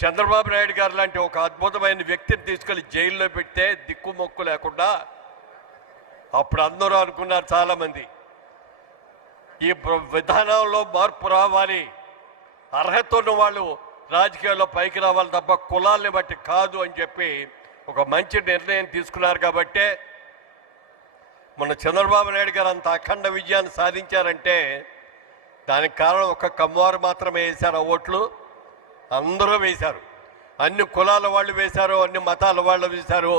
చంద్రబాబు నాయుడు గారు లాంటి ఒక అద్భుతమైన వ్యక్తిని తీసుకెళ్లి జైల్లో పెడితే దిక్కుమొక్కు లేకుండా అప్పుడు అందరూ అనుకున్నారు చాలామంది, ఈ విధానంలో మార్పు రావాలి, అర్హత ఉన్న వాళ్ళు రాజకీయాల్లో పైకి రావాలి తప్ప కులాల్ని బట్టి కాదు అని చెప్పి ఒక మంచి నిర్ణయం తీసుకున్నారు. కాబట్టే మన చంద్రబాబు నాయుడు గారు అంత అఖండ విజయాన్ని సాధించారంటే దానికి కారణం ఒక కమ్మవారు మాత్రమే వేశారు. ఆ ఓట్లు అందరూ వేశారు, అన్ని కులాల వాళ్ళు వేశారు, అన్ని మతాల వాళ్ళు వేశారు,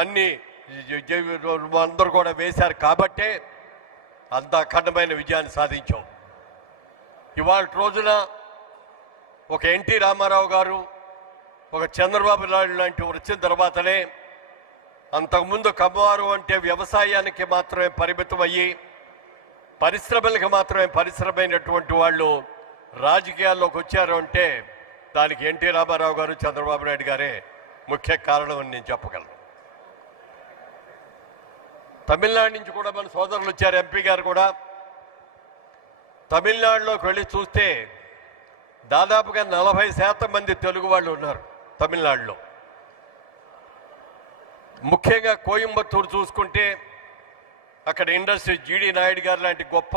అన్ని అందరూ కూడా వేశారు. కాబట్టే అంత అఖండమైన విజయాన్ని సాధించాం. ఇవాళ రోజున ఒక ఎన్టీ రామారావు గారు, ఒక చంద్రబాబు నాయుడు లాంటి వచ్చిన తర్వాతనే అంతకుముందు కమ్మవారు అంటే వ్యవసాయానికి మాత్రమే పరిమితం అయ్యి పరిశ్రమలకు మాత్రమే పరిశ్రమైనటువంటి వాళ్ళు రాజకీయాల్లోకి వచ్చారు అంటే దానికి ఎన్టీ రామారావు గారు, చంద్రబాబు నాయుడు గారే ముఖ్య కారణం అని నేను చెప్పగలను. తమిళనాడు నుంచి కూడా మన సోదరులు వచ్చారు, ఎంపీ గారు కూడా. తమిళనాడులోకి వెళ్ళి చూస్తే దాదాపుగా 40% మంది తెలుగు వాళ్ళు ఉన్నారు తమిళనాడులో. ముఖ్యంగా కోయంబత్తూరు చూసుకుంటే అక్కడ ఇండస్ట్రీ జీడి నాయుడు గారు లాంటి గొప్ప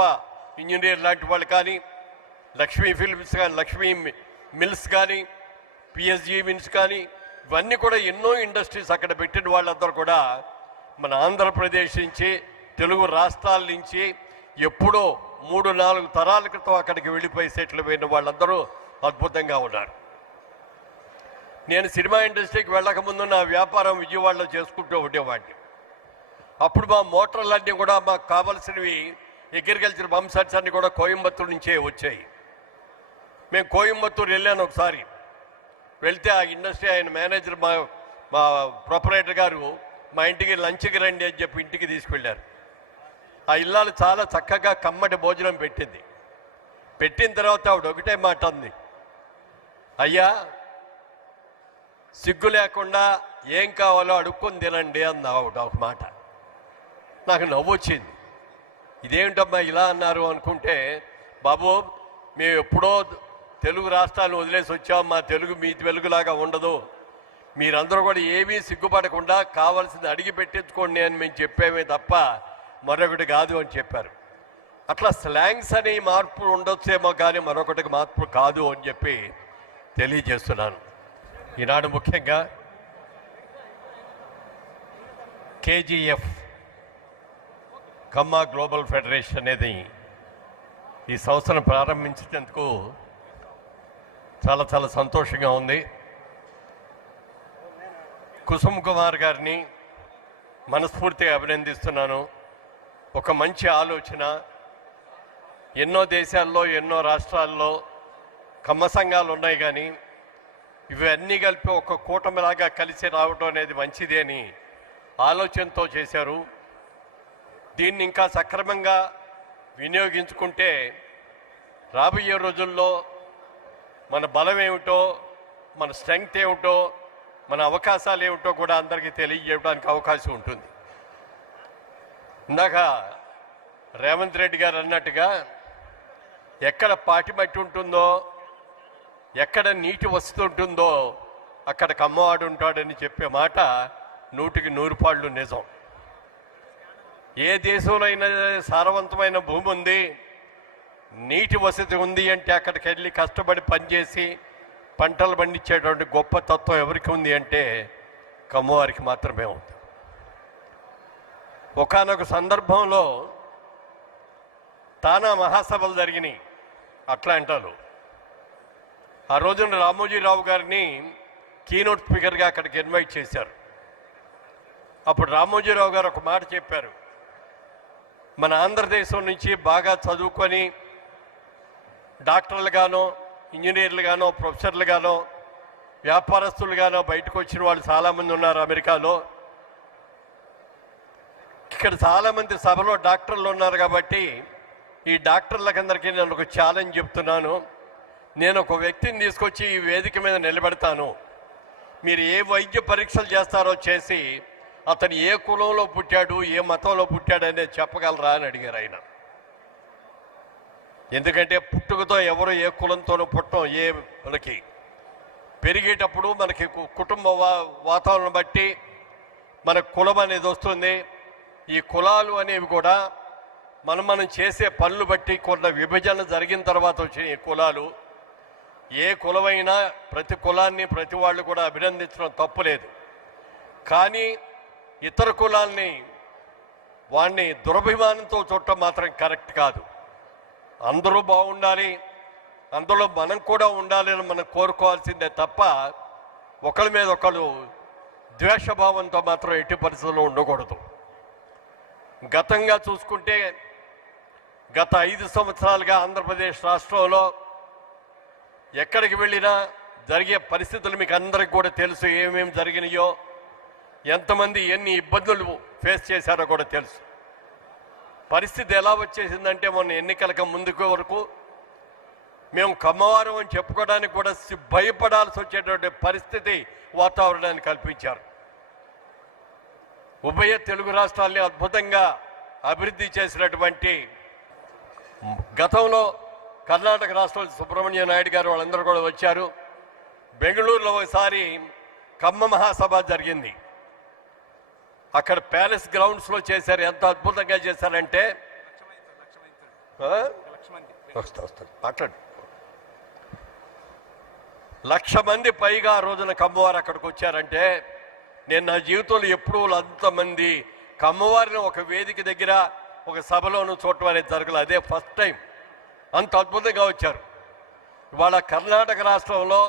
ఇంజనీర్ లాంటి వాళ్ళు కానీ, లక్ష్మీ ఫిల్మ్స్ కానీ, లక్ష్మీ మిల్స్ కానీ, పిఎస్జీ మిల్స్ కానీ, ఇవన్నీ కూడా ఎన్నో ఇండస్ట్రీస్ అక్కడ పెట్టిన వాళ్ళందరూ కూడా మన ఆంధ్రప్రదేశ్ నుంచి, తెలుగు రాష్ట్రాల నుంచి ఎప్పుడో 3-4 తరాల క్రితం అక్కడికి వెళ్ళిపోయి సెటిల్ అయిన వాళ్ళందరూ అద్భుతంగా ఉన్నారు. నేను సినిమా ఇండస్ట్రీకి వెళ్ళకముందు నా వ్యాపారం విజయవాడలో చేసుకుంటూ ఉండేవాడిని. అప్పుడు మా మోటార్లన్నీ కూడా మాకు కావాల్సినవి అగ్రికల్చర్ పంప్సెట్స్ అన్నీ కూడా కోయంబత్తూరు నుంచే వచ్చాయి. మేము కోయంబత్తూరు వెళ్ళాను ఒకసారి. వెళ్తే ఆ ఇండస్ట్రీ ఆయన మేనేజర్, మా ప్రొపరేటర్ గారు మా ఇంటికి లంచ్కి రండి అని చెప్పి ఇంటికి తీసుకెళ్ళారు. ఆ ఇల్లాలు చాలా చక్కగా కమ్మటి భోజనం పెట్టింది. పెట్టిన తర్వాత ఆవిడ ఒకటే మాట అంది, అయ్యా సిగ్గు లేకుండా ఏం కావాలో అడుక్కొని తినండి అంది ఆవిడ ఒక మాట. నాకు నవ్వు వచ్చింది. ఇదేమిటమ్మా ఇలా అన్నారు అనుకుంటే, బాబు మేము ఎప్పుడో తెలుగు రాష్ట్రాలను వదిలేసి వచ్చాం, మా తెలుగు మీ తెలుగులాగా ఉండదు, మీరందరూ కూడా ఏమీ సిగ్గుపడకుండా కావాల్సింది అడిగి పెట్టించుకోండి అని మేము చెప్పేమే తప్ప మరొకటి కాదు అని చెప్పారు. అట్లా స్లాంగ్స్ అని మార్పు ఉండొచ్చేమో కానీ మరొకటికి మార్పు కాదు అని చెప్పి తెలియజేస్తున్నాను. ఈనాడు ముఖ్యంగా కేజీఎఫ్ కమ్మా గ్లోబల్ ఫెడరేషన్ అనేది ఈ సంస్థను ప్రారంభించినందుకు చాలా చాలా సంతోషంగా ఉంది. కుసుమ్ కుమార్ గారిని మనస్ఫూర్తిగా అభినందిస్తున్నాను. ఒక మంచి ఆలోచన. ఎన్నో దేశాల్లో, ఎన్నో రాష్ట్రాల్లో కమ్మ సంఘాలు ఉన్నాయి, కానీ ఇవన్నీ కలిపి ఒక కూటమిలాగా కలిసి రావడం అనేది మంచిది అని ఆలోచనతో చేశారు. దీన్ని ఇంకా సక్రమంగా వినియోగించుకుంటే రాబోయే రోజుల్లో మన బలం ఏమిటో, మన స్ట్రెంగ్త్ ఏమిటో, మన అవకాశాలు ఏమిటో కూడా అందరికీ తెలియజేయడానికి అవకాశం ఉంటుంది. ఇందాక రేవంత్ రెడ్డి గారు అన్నట్టుగా ఎక్కడ పాటి మట్టి ఉంటుందో, ఎక్కడ నీటి వస్తుంటుందో అక్కడ కమ్మవాడు ఉంటాడని చెప్పే మాట 100కి 100 పాళ్ళు నిజం. ఏ దేశంలో అయినా సారవంతమైన భూమి ఉంది, నీటి వసతి ఉంది అంటే అక్కడికి వెళ్ళి కష్టపడి పనిచేసి పంటలు పండించేటువంటి గొప్ప తత్వం ఎవరికి ఉంది అంటే కమ్మవారికి మాత్రమే ఉంది. ఒకానొక సందర్భంలో తానా మహాసభలు జరిగినాయి అట్లాంటాలో. ఆ రోజున రామోజీరావు గారిని కీనోట్ స్పీకర్గా అక్కడికి ఇన్వైట్ చేశారు. అప్పుడు రామోజీరావు గారు ఒక మాట చెప్పారు, మన ఆంధ్రదేశం నుంచి బాగా చదువుకొని డాక్టర్లుగానో, ఇంజనీర్లుగానో, ప్రొఫెసర్లుగానో, వ్యాపారస్తులుగానో బయటకు వచ్చిన వాళ్ళు చాలామంది ఉన్నారు అమెరికాలో. ఇక్కడ చాలామంది సభలో డాక్టర్లు ఉన్నారు కాబట్టి ఈ డాక్టర్లకందరికీ నేను ఒక ఛాలెంజ్ చెప్తున్నాను. నేను ఒక వ్యక్తిని తీసుకొచ్చి ఈ వేదిక మీద నిలబెడతాను. మీరు ఏ వైద్య పరీక్షలు చేస్తారో చేసి అతను ఏ కులంలో పుట్టాడు, ఏ మతంలో పుట్టాడు అనేది చెప్పగలరా అని అడిగారు ఆయన. ఎందుకంటే పుట్టుకతో ఎవరు ఏ కులంతోనూ పుట్టం ఏ మనకి. పెరిగేటప్పుడు మనకి కుటుంబ వాతావరణం బట్టి మన కులం అనేది వస్తుంది. ఈ కులాలు అనేవి కూడా మనం చేసే పనులు బట్టి కొంత విభజన జరిగిన తర్వాత వచ్చిన ఈ కులాలు. ఏ కులమైనా ప్రతి కులాన్ని ప్రతి వాళ్ళు కూడా అభినందించడం తప్పులేదు. కానీ ఇతర కులాల్ని వాడిని దురభిమానంతో చూడటం మాత్రం కరెక్ట్ కాదు. అందరూ బాగుండాలి, అందులో మనం కూడా ఉండాలి అని మనం కోరుకోవాల్సిందే తప్ప ఒకరి మీద ఒకరు ద్వేషభావంతో మాత్రం ఎట్టి పరిస్థితుల్లో ఉండకూడదు. గతంగా చూసుకుంటే గత 5 సంవత్సరాలుగా ఆంధ్రప్రదేశ్ రాష్ట్రంలో ఎక్కడికి వెళ్ళినా జరిగే పరిస్థితులు మీకు అందరికి కూడా తెలుసు. ఏమేమి జరిగినాయో, ఎంతమంది ఎన్ని ఇబ్బందులు ఫేస్ చేశారో కూడా తెలుసు. పరిస్థితి ఎలా వచ్చేసిందంటే మొన్న ఎన్నికలకు ముందుకు వరకు మేము కమ్మవారం అని చెప్పుకోవడానికి కూడా భయపడాల్సి వచ్చేటువంటి పరిస్థితి వాతావరణాన్ని కల్పించారు. ఉభయ తెలుగు రాష్ట్రాల్ని అద్భుతంగా అభివృద్ధి చేసినటువంటి గతంలో కర్ణాటక రాష్ట్రంలో సుబ్రహ్మణ్య నాయుడు గారు వాళ్ళందరూ కూడా వచ్చారు. బెంగళూరులో ఒకసారి కమ్మ మహాసభ జరిగింది. అక్కడ ప్యాలెస్ గ్రౌండ్స్లో చేశారు. ఎంత అద్భుతంగా చేశారంటే మాట్లాడు 1,00,000 మంది పైగా ఆ రోజున కమ్మవారు అక్కడికి వచ్చారంటే నేను నా జీవితంలో ఎప్పుడూ అంతమంది కమ్మవారిని ఒక వేదిక దగ్గర ఒక సభలోనూ చూడటం అనేది జరగలేదు. అదే ఫస్ట్ టైం. అంత అద్భుతంగా వచ్చారు. ఇవాళ కర్ణాటక రాష్ట్రంలో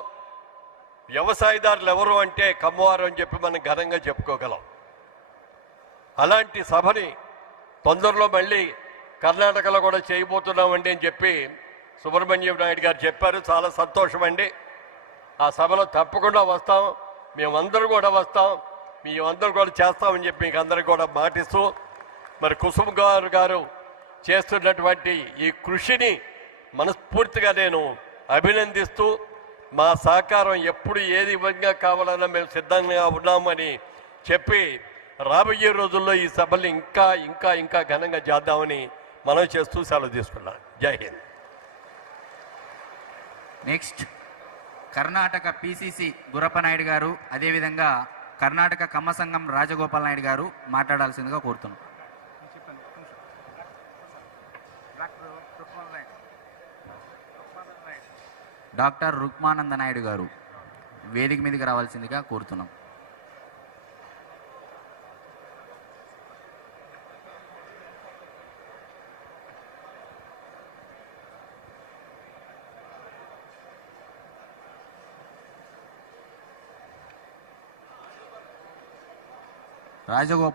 వ్యవసాయదారులు ఎవరు అంటే కమ్మవారు అని చెప్పి మనం ఘనంగా చెప్పుకోగలం. అలాంటి సభని తొందరలో మళ్ళీ కర్ణాటకలో కూడా చేయబోతున్నామండి అని చెప్పి సుబ్రహ్మణ్యం నాయుడు గారు చెప్పారు. చాలా సంతోషం అండి. ఆ సభలో తప్పకుండా వస్తాం, మేమందరూ కూడా వస్తాం, మేమందరూ కూడా చేస్తామని చెప్పి మీకు అందరికీ కూడా మాటిస్తూ, మరి కుసుమ్ గారు చేస్తున్నటువంటి ఈ కృషిని మనస్ఫూర్తిగా నేను అభినందిస్తూ, మా సహకారం ఎప్పుడు ఏది విధంగా కావాలన్నా మేము సిద్ధంగా ఉన్నామని చెప్పి రాబోయే రోజుల్లో ఈ సభల్ని ఇంకా ఇంకా ఇంకా ఘనంగా చేద్దామని మనం చేస్తూ సెలవు తీసుకున్నాం. జై హింద్. నెక్స్ట్ కర్ణాటక పిసిసి గురప్పనాయుడు గారు, అదేవిధంగా కర్ణాటక కమ్మ సంఘం రాజగోపాల్ నాయుడు గారు మాట్లాడాల్సిందిగా కోరుతున్నాం. డాక్టర్ రుక్మానంద నాయుడు గారు వేదిక మీదకి రావాల్సిందిగా కోరుతున్నాం. రాజగోపాల్